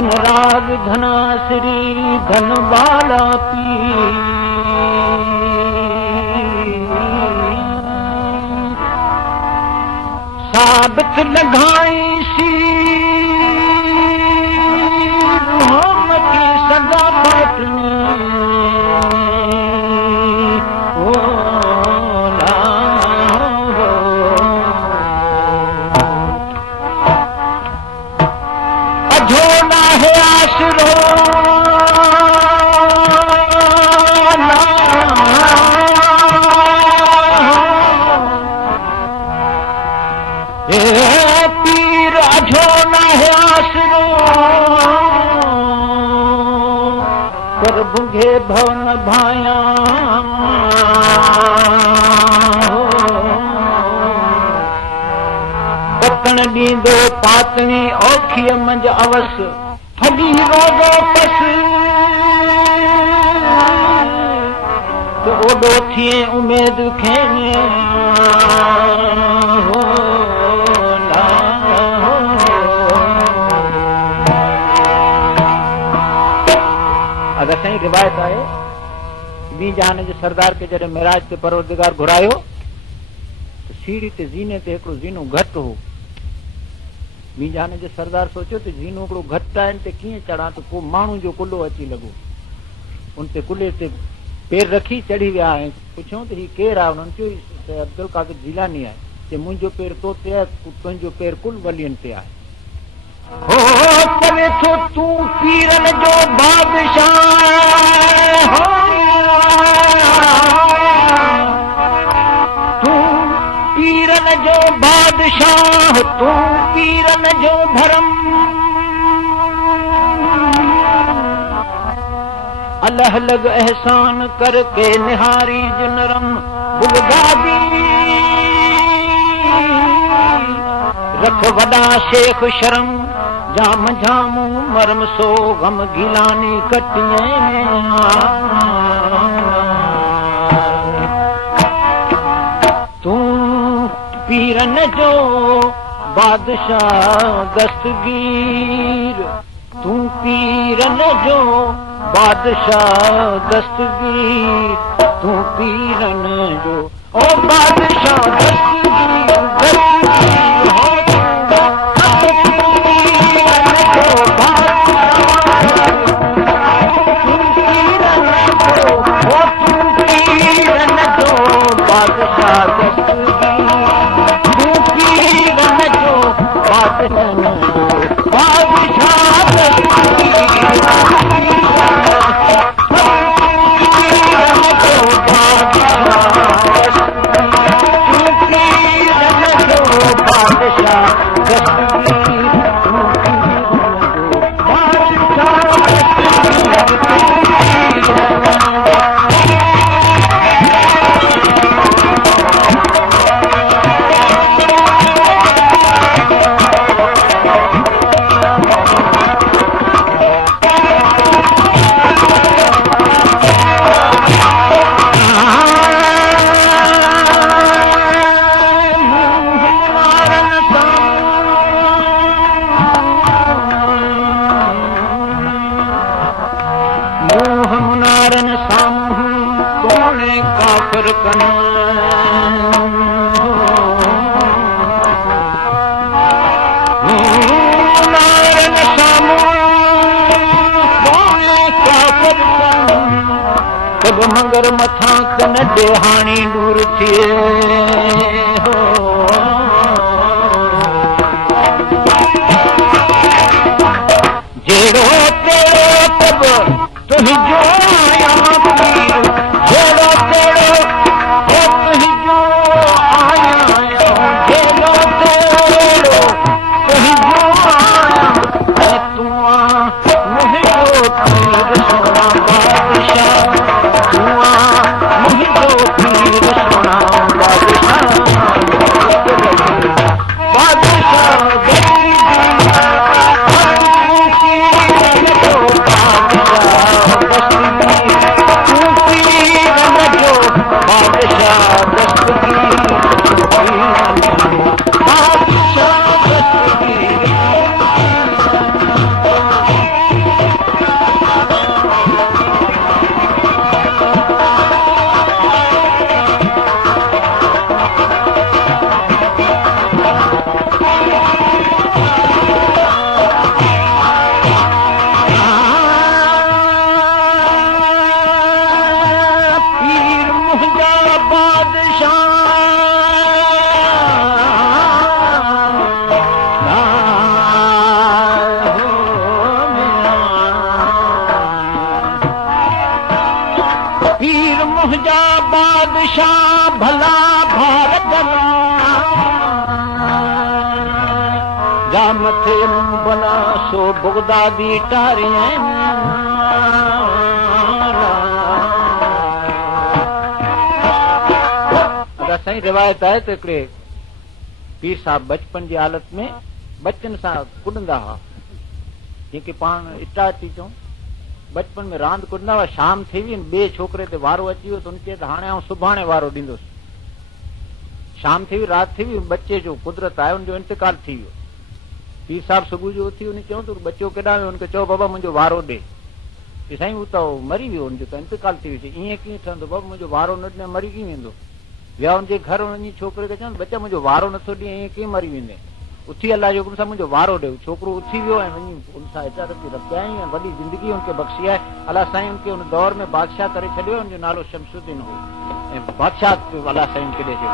धनराज धनाश्री धन बाला पी साबित लगाई सी रूहम की सदा पटनी भुगे भवन भाया पतन ॾींदो पातणी औखीअ मंझ अवस फॾी रोज़ो पस तो ओॾो थिए उमेद खेने असांजी रिवायत आहे ॿी जहान जे सरदार खे जॾहिं मेराज ते परवरदिगार घुरायो त सीढ़ी ते ज़ीने ते हिकिड़ो ज़ीनो घटि हो। ॿी जहान जे सरदार सोचियो त ज़ीनो हिकिड़ो घटि आहे ते कीअं चढ़ा, त पोइ माण्हू जो कुल्लो अची लॻो उन ते कुल्ले ते पेर रखी चढ़ी विया ऐं पुछियो त हीउ केरु आहे? उन्हनि चयो त अब्दुल कादिर जीलानी आहे। चए मुंहिंजो पेर तो ते आहे, तुंहिंजो पेर कुल वलियनि ते आहे। हो चवे थो तूं पीरन जो बादशाह, तूं पीरन जो बादशाह, तूं पीरन जो धर्म, अल्लाह लग एहसान करके निहारी जनरम बुलगादी रख वॾा शेख शर्म जाम जाम मरम सो गम गिलानी कटिए तूं पीरन जो बादशाह दस्तगीर, तूं पीरन जो बादशाह दस्तगीर, तूं पीरन जो ओ बादशाह दस्तगीर मगर मथा कन डेहानी दूर थिए जेड़ो बादशाह भला भारत जा मथे बना सो बुगदादी टारियां साईं रिवायत आहे त हिकिड़े पीर साहब बचपन जी हालत में बच्चन सां कुॾंदा हुआ जेके पाण स्टार्ट थी चऊं बचपन में रांदि कुॾंदा हुआ शाम थी हुई ॿिए छोकिरे ते वारो अची वियो त हुन चए त हाणे आउं सुभाणे वारो ॾींदुसि शाम थी हुई राति थी हुई बच्चे जो कुदरत आहे हुनजो इंतकाल थी वियो पीर साहब सुबुह जो उथी हुन चयूं त बच्चो केॾां वियो हुनखे चओ बाबा मुंहिंजो वारो ॾे साईं हू त मरी वियो हुनजो त इंतकाल थी वियो ईअं कीअं ठहंदो बाबा मुंहिंजो वारो न ॾिने मरी कीअं वेंदो विया हुनजे घर वञी छोकिरे खे चवनि बच्चा मुंहिंजो वारो नथो ॾिए ईअं कीअं मरी वेंदे उथी अलाह जो हुकुम सां मुंहिंजो वारो ॾियो छोकिरो उथी वियो ऐं वञी हुन सां इजाज़त रखियाई ऐं वॾी ज़िंदगी हुनखे बख़्शी आहे अलाह साईं हुनखे हुन दौर में बादशाह करे छॾियो हुनजो नालो शमसुद्दीन हो ऐं बादशाह अलाह साईं हुनखे ॾे छो